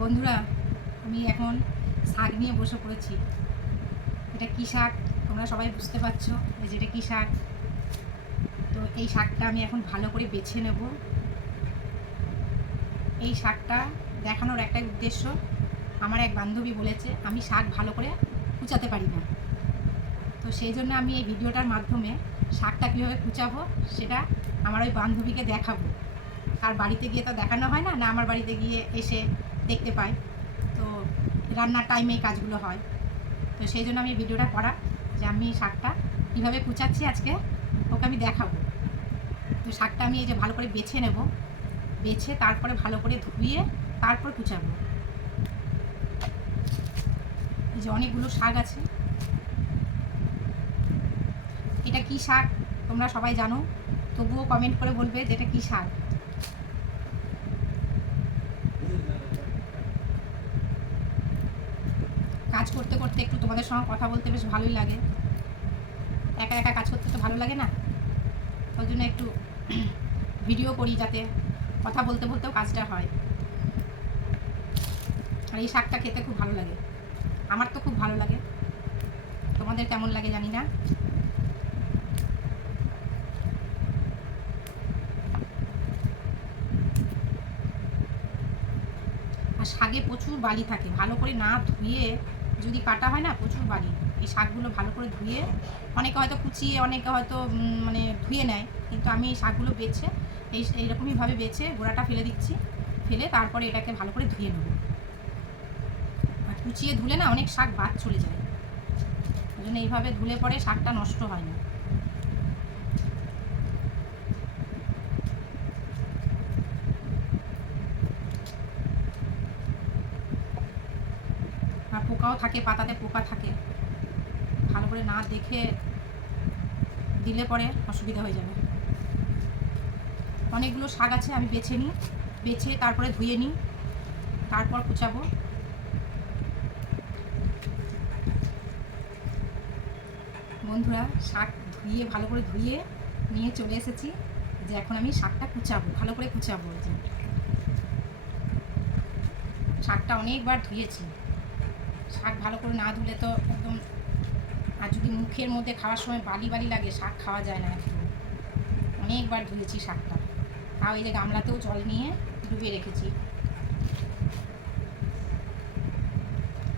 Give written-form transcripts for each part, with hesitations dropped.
বন্ধুরা, আমি এখন শাক নিয়ে বসে পড়েছি। এটা কী শাক তোমরা সবাই বুঝতে পারছো, এই যেটা কী শাক। তো এই শাকটা আমি এখন ভালো করে বেছে নেব। এই শাকটা দেখানোর একটাই উদ্দেশ্য, আমার এক বান্ধবী বলেছে আমি শাক ভালো করে কুচাতে পারি না। তো সেই জন্য আমি এই ভিডিওটার মাধ্যমে শাকটা কীভাবে কুচাবো সেটা আমার ওই বান্ধবীকে দেখাবো। আর বাড়িতে গিয়ে তো দেখানো হয় না, না আমার বাড়িতে গিয়ে এসে দেখতে পাই। তো রান্নার টাইমে এই কাজগুলো হয়। তো সেই জন্য আমি ভিডিওটা করা, যে আমি শাকটা কীভাবে কুচাচ্ছি আজকে ওকে আমি দেখাবো। তো শাকটা আমি এই যে ভালো করে বেছে নেব, বেছে তারপরে ভালো করে ধুয়ে তারপর কুচাবো। এই যে অনেকগুলো শাক আছে। এটা কী শাক তোমরা সবাই জানো, তবুও কমেন্ট করে বলবে যে এটা কী শাক। কাজ করতে করতে একটু তোমাদের সঙ্গে কথা বলতে বেশ ভালোই লাগে। একা একা কাজ করতে তো ভালো লাগে না, ওই জন্য একটু ভিডিও করি যাতে কথা বলতে বলতেও কাজটা হয়। আর এই শাকটা খেতে খুব ভালো লাগে, আমার তো খুব ভালো লাগে, তোমাদের কেমন লাগে জানি না। আর শাকে প্রচুর বালি থাকে, ভালো করে না ধুয়ে যদি কাটা হয় না প্রচুর বালি। এই শাকগুলো ভালো করে ধুয়ে, অনেকে হয়তো কুচিয়ে, অনেকে হয়তো মানে ধুয়ে নেয়, কিন্তু আমি এই শাকগুলো বেছে এইরকমইভাবে বেছে গোড়াটা ফেলে দিচ্ছি, ফেলে তারপরে এটাকে ভালো করে ধুয়ে নেব। আর কুচিয়ে ধুলে না অনেক শাক বাদ চলে যায়, ওই জন্য এইভাবে ধুলে পরে শাকটা নষ্ট হয় না। আর পোকাও থাকে, পাতাতে পোকা থাকে, ভালো করে না দেখে দিলে পরে অসুবিধা হয়ে যাবে। অনেকগুলো শাক আছে, আমি বেছে নিই, বেছে তারপরে ধুয়ে নিই, তারপর কুচাবো। বন্ধুরা, শাক ধুয়ে ভালো করে ধুয়ে নিয়ে চলে এসেছি, যে এখন আমি শাকটা কুচাবো, ভালো করে কুচাবো। যে শাকটা অনেকবার ধুয়েছি, শাক ভালো করে না ধুলে তো একদম, আর যদি মুখের মধ্যে খাওয়ার সময় বালি বালি লাগে শাক খাওয়া যায় না একদম। অনেকবার ধুয়েছি শাকটা, তাও এই যে গামলাতেও জল নিয়ে ডুবিয়ে রেখেছি।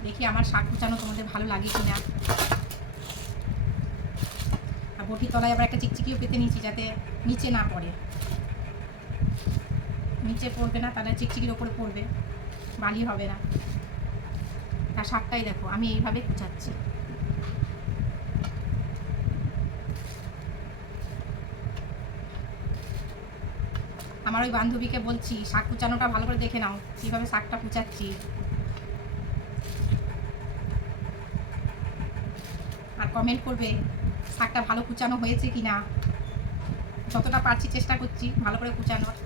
দেখি আমার শাক কুচানো তোমাদের ভালো লাগে কি না। আর বটির তলায় আবার একটা চিকচিকিও পেতে নিয়েছি, যাতে নিচে না পড়ে, নিচে পড়বে না, তাহলে চিকচিকির ওপরে পড়বে, বালি হবে না। তার শাকটাই দেখো আমি এইভাবে কুচাচ্ছি। আমার ওই বান্ধবীকে বলছি শাক কুচানোটা ভালো করে দেখে নাও, কীভাবে শাকটা কুচাচ্ছি। আর কমেন্ট করবে শাকটা ভালো কুচানো হয়েছে কি না। যতটা পারছি চেষ্টা করছি ভালো করে কুচানোর।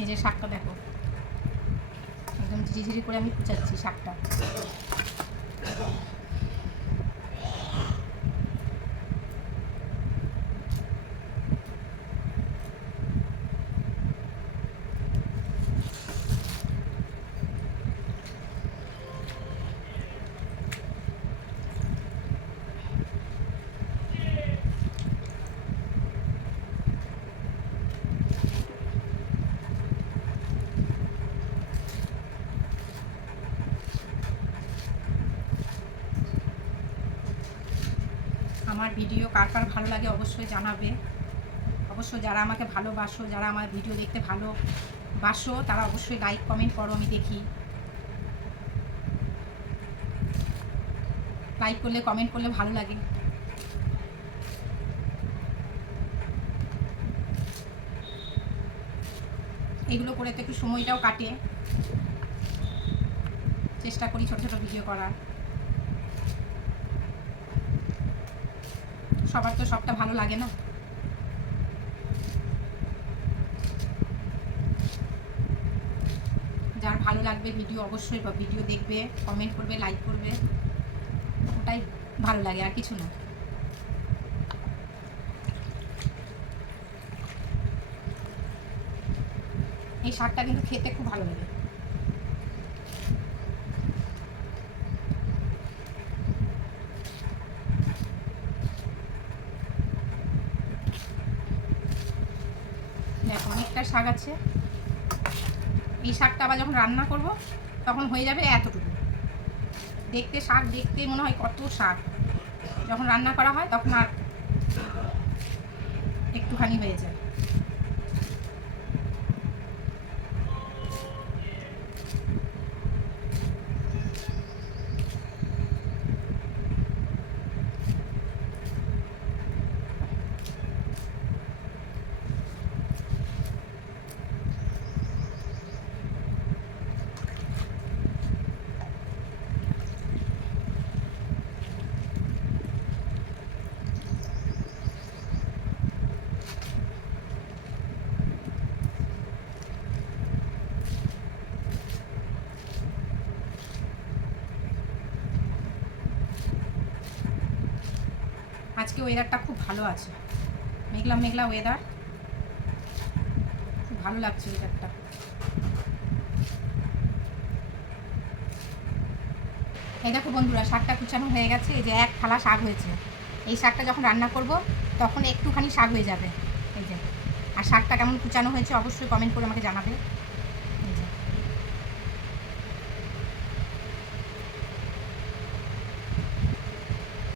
এই যে শাকটা দেখো, একদম ঝিরিঝিরি করে আমি কুচাচ্ছি শাকটা। আমার ভিডিও কার কার ভালো লাগে অবশ্যই জানাবে। অবশ্যই যারা আমাকে ভালোবাসো, যারা আমার ভিডিও দেখতে ভালোবাসো, তারা অবশ্যই লাইক কমেন্ট করো, আমি দেখি। লাইক করলে কমেন্ট করলে ভালো লাগে। এগুলো করে তো একটু সময়টাও কাটে, চেষ্টা করি ছোটো ছোটো ভিডিও করার। সবার তো সবটা ভালো লাগে না। থাকবে ভিডিও, অবশ্যই ভিডিও দেখবে, কমেন্ট করবে, লাইক করবে, ওটাই ভালো লাগে, আর কিছু না। এই শাকটা কিন্তু খেতে খুব ভালো লাগে। দেখো অনেকটা শাক আছে। এই শাকটা আবার যখন রান্না করব তখন হয়ে যাবে এতটুকু। দেখতে শাক দেখতে মনে হয় কত শাক, যখন রান্না করা হয় তখন আর একটুখানি হয়ে যায়। আজকে ওয়েদারটা খুব ভালো আছে, মেঘলা মেঘলা ওয়েদার, খুব ভালো লাগছে ওয়েদারটা। এই দেখো বন্ধুরা, শাকটা কুচানো হয়ে গেছে। এই যে এক থালা শাক হয়েছে। এই শাকটা যখন রান্না করব তখন একটুখানি শাক হয়ে যাবে। এই যে, আর শাকটা কেমন কুচানো হয়েছে অবশ্যই কমেন্ট করে আমাকে জানাবে।